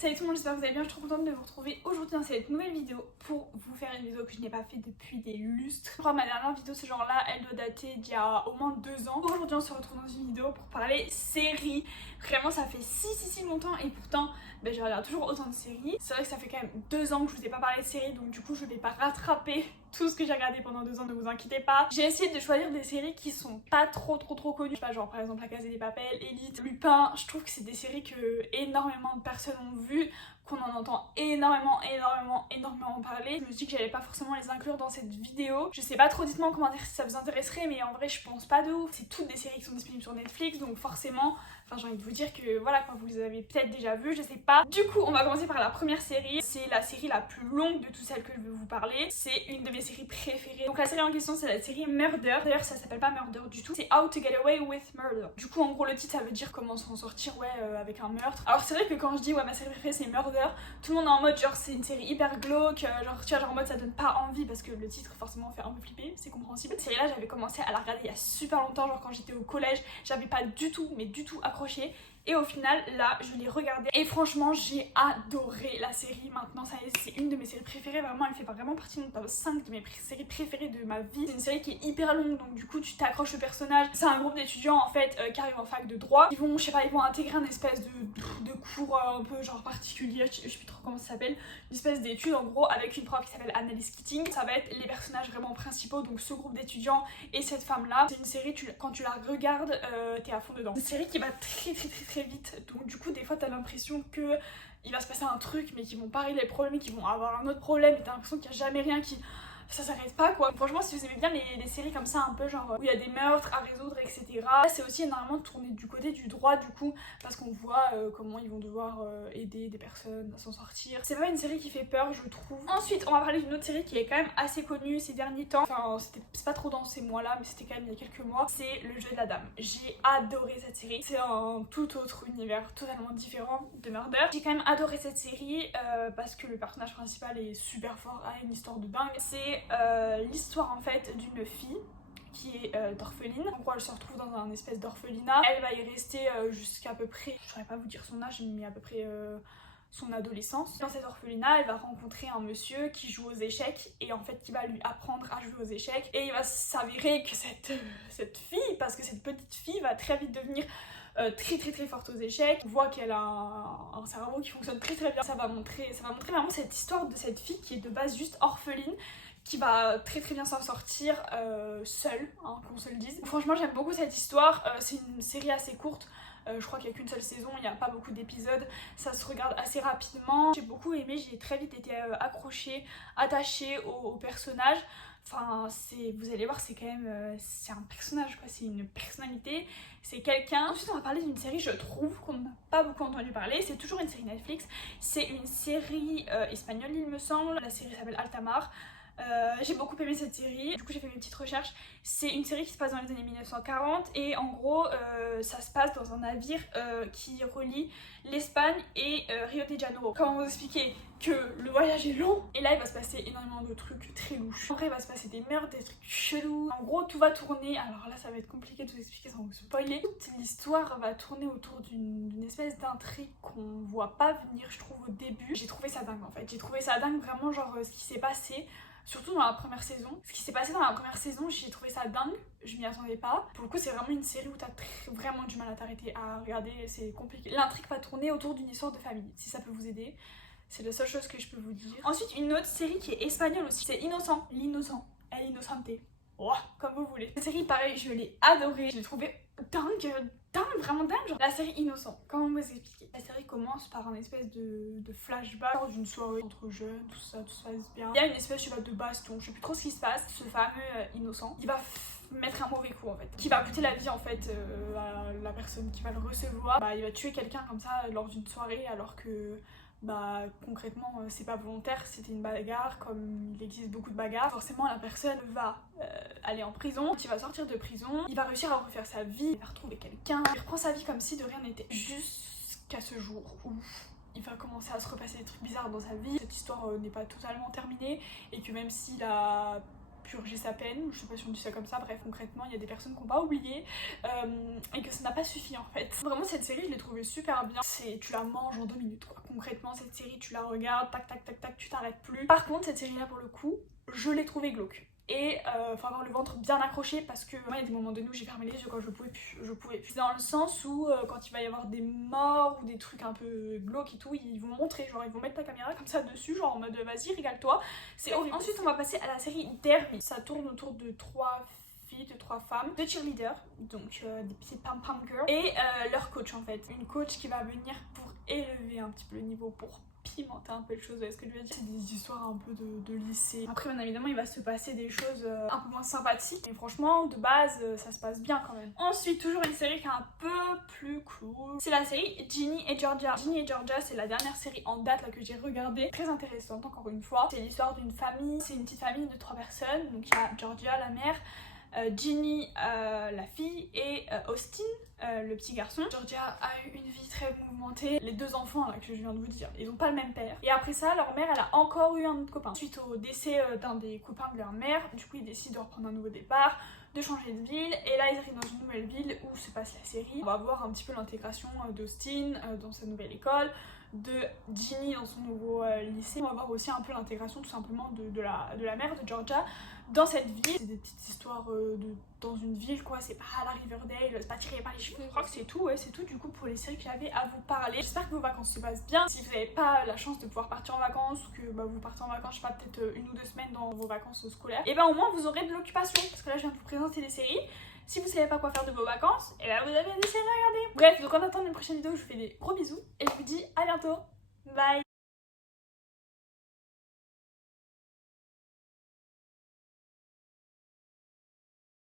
Salut tout le monde, j'espère que vous allez bien, je suis trop contente de vous retrouver aujourd'hui dans cette nouvelle vidéo pour vous faire une vidéo que je n'ai pas fait depuis des lustres. Je crois que ma dernière vidéo de ce genre là, elle doit dater d'il y a au moins 2 ans. Aujourd'hui on se retrouve dans une vidéo pour parler séries. Vraiment ça fait si longtemps et pourtant je regarde toujours autant de séries. C'est vrai que ça fait quand même 2 ans que je vous ai pas parlé de séries, donc du coup je vais pas rattraper tout ce que j'ai regardé pendant 2 ans, ne vous inquiétez pas. J'ai essayé de choisir des séries qui sont pas trop connues. Je sais pas, genre par exemple La Casa des Papel, Élite, Lupin. Je trouve que c'est des séries que énormément de personnes ont vues, qu'on en entend énormément parler. Je me suis dit que j'allais pas forcément les inclure dans cette vidéo. Je sais pas trop, dites-moi en commentaire si ça vous intéresserait, mais en vrai je pense pas de ouf. C'est toutes des séries qui sont disponibles sur Netflix, donc forcément, j'ai envie de vous dire que voilà, quand vous les avez peut-être déjà vues, je sais pas. Du coup, on va commencer par la première série. C'est la série la plus longue de toutes celles que je vais vous parler. C'est une de mes séries préférées. Donc la série en question, c'est la série Murder. D'ailleurs, ça s'appelle pas Murder du tout. C'est How to Get Away with Murder. Du coup, en gros, le titre, ça veut dire comment s'en sortir, avec un meurtre. Alors c'est vrai que quand je dis ma série préférée c'est Murder, tout le monde est en mode genre c'est une série hyper glauque, genre en mode ça donne pas envie parce que le titre forcément fait un peu flipper, c'est compréhensible. Cette série là j'avais commencé à la regarder il y a super longtemps, genre quand j'étais au collège, j'avais pas du tout accroché. Et au final, là, je l'ai regardée et franchement, j'ai adoré la série. Maintenant, ça y est, c'est une de mes séries préférées. Vraiment, elle fait vraiment partie de mon top 5 de mes séries préférées de ma vie. C'est une série qui est hyper longue, donc du coup, tu t'accroches au personnage. C'est un groupe d'étudiants, en fait, qui arrivent en fac de droit. Ils vont, je sais pas, ils vont intégrer un espèce de cours un peu genre particulier, je sais plus trop comment ça s'appelle. Une espèce d'étude, en gros, avec une prof qui s'appelle Annalise Keating. Ça va être les personnages vraiment principaux, donc ce groupe d'étudiants et cette femme-là. C'est une série, quand tu la regardes, t'es à fond dedans. C'est une série qui va très vite, donc du coup des fois t'as l'impression que il va se passer un truc mais qu'ils vont pas régler les problèmes et qu'ils vont avoir un autre problème et t'as l'impression qu'il y a jamais rien qui... ça s'arrête pas quoi. Franchement si vous aimez bien les séries comme ça un peu genre où il y a des meurtres à résoudre etc, c'est aussi énormément tourné du côté du droit du coup parce qu'on voit comment ils vont devoir aider des personnes à s'en sortir. C'est pas une série qui fait peur je trouve. Ensuite on va parler d'une autre série qui est quand même assez connue ces derniers temps, enfin c'est pas trop dans ces mois là mais c'était quand même il y a quelques mois, c'est Le Jeu de la Dame. J'ai adoré cette série, c'est un tout autre univers totalement différent de Murder. J'ai quand même adoré cette série parce que le personnage principal est super fort, a une histoire de dingue. C'est l'histoire en fait d'une fille qui est d'orpheline. En gros elle se retrouve dans un espèce d'orphelinat. Elle va y rester jusqu'à peu près, je saurais pas vous dire son âge mais à peu près son adolescence. Dans cet orphelinat, elle va rencontrer un monsieur qui joue aux échecs et en fait qui va lui apprendre à jouer aux échecs. Et il va s'avérer que cette fille, parce que cette petite fille va très vite devenir très forte aux échecs. On voit qu'elle a un cerveau qui fonctionne très bien. Ça va montrer vraiment cette histoire de cette fille qui est de base juste orpheline, qui va très bien s'en sortir seule, qu'on se le dise. Franchement j'aime beaucoup cette histoire, c'est une série assez courte. Je crois qu'il n'y a qu'une seule saison, il n'y a pas beaucoup d'épisodes, ça se regarde assez rapidement. J'ai beaucoup aimé, j'ai très vite été accrochée, attachée au personnage. Enfin, vous allez voir, c'est quand même, c'est un personnage quoi, c'est une personnalité, c'est quelqu'un. Ensuite on va parler d'une série, je trouve, qu'on n'a pas beaucoup entendu parler, c'est toujours une série Netflix, c'est une série espagnole il me semble, la série s'appelle Altamar. J'ai beaucoup aimé cette série, du coup j'ai fait mes petites recherches. C'est une série qui se passe dans les années 1940 et en gros ça se passe dans un navire qui relie l'Espagne et Rio de Janeiro. Comment vous expliquer que le voyage est long et là il va se passer énormément de trucs très louches. Après il va se passer des meurtres, des trucs chelous. En gros tout va tourner, alors là ça va être compliqué de vous expliquer sans vous spoiler. Toute l'histoire va tourner autour d'une espèce d'intrigue qu'on voit pas venir je trouve au début. J'ai trouvé ça dingue en fait, j'ai trouvé ça dingue vraiment genre ce qui s'est passé. Surtout dans la première saison. Ce qui s'est passé dans la première saison, j'ai trouvé ça dingue, je m'y attendais pas. Pour le coup, c'est vraiment une série où t'as vraiment du mal à t'arrêter à regarder, c'est compliqué. L'intrigue va tourner autour d'une histoire de famille, si ça peut vous aider. C'est la seule chose que je peux vous dire. Ensuite, une autre série qui est espagnole aussi, c'est Innocent. L'innocent. El Innocente. Oh, comme vous voulez. Cette série, pareil, je l'ai adorée. Je l'ai trouvée vraiment dingue. Genre, la série Innocent, comment vous expliquer? La série commence par un espèce de flashback d'une soirée entre jeunes, tout ça, tout se passe bien. Il y a une espèce, je sais pas, de baston, je sais plus trop ce qui se passe. Ce fameux Innocent, il va mettre un mauvais coup en fait, qui va coûter la vie en fait à la personne qui va le recevoir. Il va tuer quelqu'un comme ça lors d'une soirée alors que concrètement c'est pas volontaire, c'était une bagarre comme il existe beaucoup de bagarres. Forcément la personne va aller en prison, il va sortir de prison, il va réussir à refaire sa vie, il va retrouver quelqu'un, il reprend sa vie comme si de rien n'était, jusqu'à ce jour où il va commencer à se repasser des trucs bizarres dans sa vie. Cette histoire n'est pas totalement terminée et que même s'il a purger sa peine, je sais pas si on dit ça comme ça, bref concrètement il y a des personnes qui n'ont pas oublié et que ça n'a pas suffi en fait. Vraiment cette série je l'ai trouvée super bien, tu la manges en 2 minutes quoi. Concrètement cette série tu la regardes, tac tac tac tac, tu t'arrêtes plus. Par contre cette série là pour le coup, je l'ai trouvée glauque. Et faut avoir le ventre bien accroché parce que moi il y a des moments donnés où j'ai fermé les yeux quand je pouvais plus. Dans le sens où quand il va y avoir des morts ou des trucs un peu glauques et tout, ils vont montrer, genre ils vont mettre la caméra comme ça dessus, genre en mode vas-y régale-toi, c'est horrible. Ensuite on va passer à la série Derby, ça tourne autour de 3 filles, de 3 femmes, 2 cheerleaders, donc des petites pam-pam girls, et leur coach en fait, une coach qui va venir pour élever un petit peu le niveau, pour pimenter un peu les choses, est-ce que je veux dire, c'est des histoires un peu de lycée. Après bien évidemment il va se passer des choses un peu moins sympathiques, mais franchement de base ça se passe bien quand même. Ensuite toujours une série qui est un peu plus cool, c'est la série Ginny et Georgia. Ginny et Georgia c'est la dernière série en date là que j'ai regardée, très intéressante encore une fois. C'est l'histoire d'une famille, c'est une petite famille de 3 personnes, donc il y a Georgia la mère, Ginny la fille et Austin le petit garçon. Georgia a eu une vie très mouvementée. Les 2 enfants là, que je viens de vous dire, ils ont pas le même père. Et après ça, leur mère, elle a encore eu un autre copain. Suite au décès d'un des copains de leur mère, du coup ils décident de reprendre un nouveau départ, de changer de ville. Et là ils arrivent dans une nouvelle ville où se passe la série. On va voir un petit peu l'intégration d'Austin dans sa nouvelle école, de Ginny dans son nouveau lycée. On va voir aussi un peu l'intégration tout simplement de la mère de Georgia dans cette ville. C'est des petites histoires dans une ville quoi, c'est pas à la Riverdale, c'est pas tiré par les cheveux. Je crois que c'est tout, ouais c'est tout du coup pour les séries que j'avais à vous parler. J'espère que vos vacances se passent bien. Si vous n'avez pas la chance de pouvoir partir en vacances ou que vous partez en vacances, je sais pas, peut-être 1 ou 2 semaines dans vos vacances scolaires, et au moins vous aurez de l'occupation parce que là je viens de vous présenter des séries. Si vous savez pas quoi faire de vos vacances, et vous avez des séries à regarder. Bref, donc en attendant une prochaine vidéo, je vous fais des gros bisous et je vous dis à bientôt. Bye.